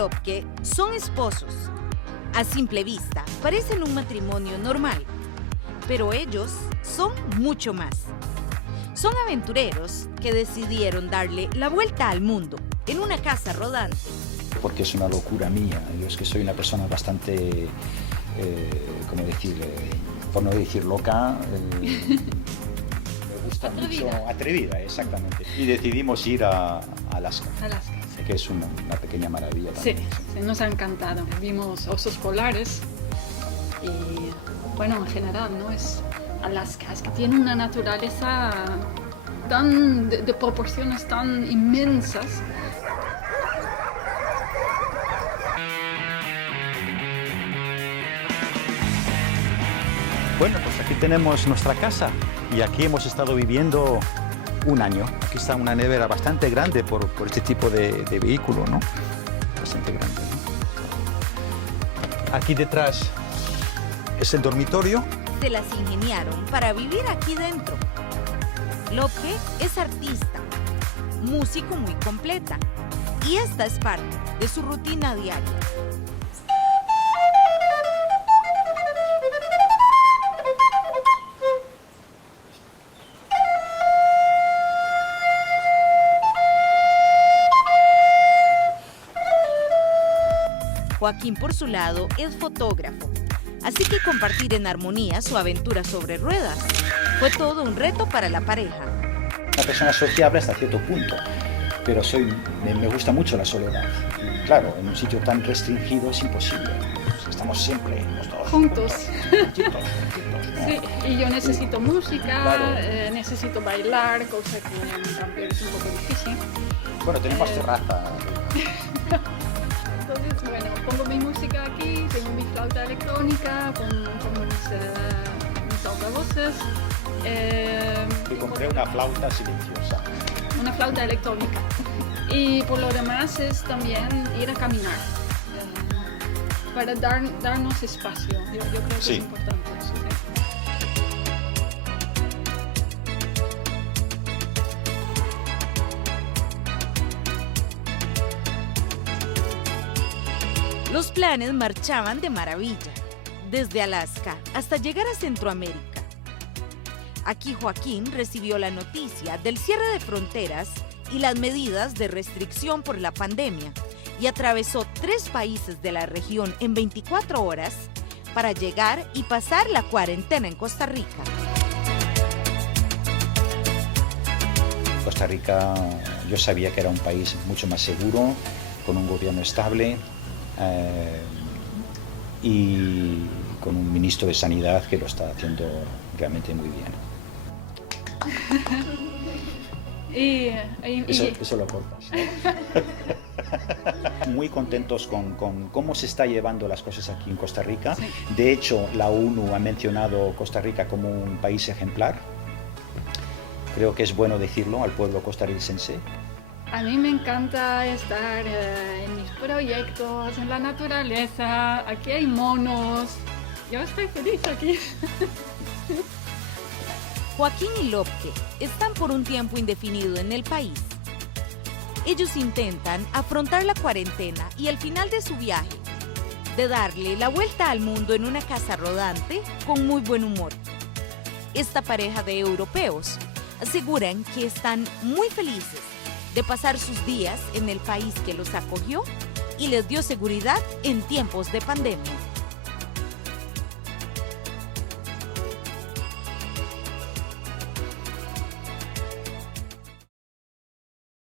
Lopke son esposos. A simple vista, parecen un matrimonio normal, pero ellos son mucho más. Son aventureros que decidieron darle la vuelta al mundo en una casa rodante. Porque es una locura mía. Yo es que soy una persona bastante, ¿cómo decir? Por no decir loca, me gusta mucho, atrevida, exactamente. Y decidimos ir a Alaska. Alaska. Que es una pequeña maravilla también. Sí, nos ha encantado. Vimos osos polares y, bueno, en general, ¿no? Es Alaska, es que tiene una naturaleza de proporciones tan inmensas. Bueno, pues aquí tenemos nuestra casa y aquí hemos estado viviendo un año. Aquí está una nevera bastante grande por este tipo de vehículo, ¿no? Bastante grande, ¿no? Aquí detrás es el dormitorio. Se las ingeniaron para vivir aquí dentro. Lopke es artista, músico muy completa, y esta es parte de su rutina diaria. Joaquín, por su lado, es fotógrafo, así que compartir en armonía su aventura sobre ruedas fue todo un reto para la pareja. Una persona sociable hasta cierto punto, pero me gusta mucho la soledad. Y claro, en un sitio tan restringido es imposible. Estamos siempre los dos juntos. Juntitos, ¿no? Sí, y yo necesito música, Claro. necesito bailar, cosa que en cambio es un poco difícil. Bueno, tenemos terraza. Entonces, bueno, pongo mi música aquí, tengo mi flauta electrónica con mis altavoces. Y compré una flauta silenciosa. Una flauta electrónica. Y por lo demás es también ir a caminar, para darnos espacio. Yo creo que Sí. es importante. Los planes marchaban de maravilla, desde Alaska hasta llegar a Centroamérica. Aquí Joaquín recibió la noticia del cierre de fronteras y las medidas de restricción por la pandemia y atravesó 3 países de la región en 24 horas para llegar y pasar la cuarentena en Costa Rica. Costa Rica, yo sabía que era un país mucho más seguro, con un gobierno estable y con un ministro de Sanidad que lo está haciendo realmente muy bien. Eso lo cortas, ¿no? Muy contentos con cómo se está llevando las cosas aquí en Costa Rica. Sí. De hecho, la ONU ha mencionado Costa Rica como un país ejemplar. Creo que es bueno decirlo al pueblo costarricense. A mí me encanta estar en mis proyectos, en la naturaleza. Aquí hay monos. Yo estoy feliz aquí. Joaquín y Lopke están por un tiempo indefinido en el país. Ellos intentan afrontar la cuarentena y el final de su viaje, de darle la vuelta al mundo en una casa rodante con muy buen humor. Esta pareja de europeos aseguran que están muy felices de pasar sus días en el país que los acogió y les dio seguridad en tiempos de pandemia.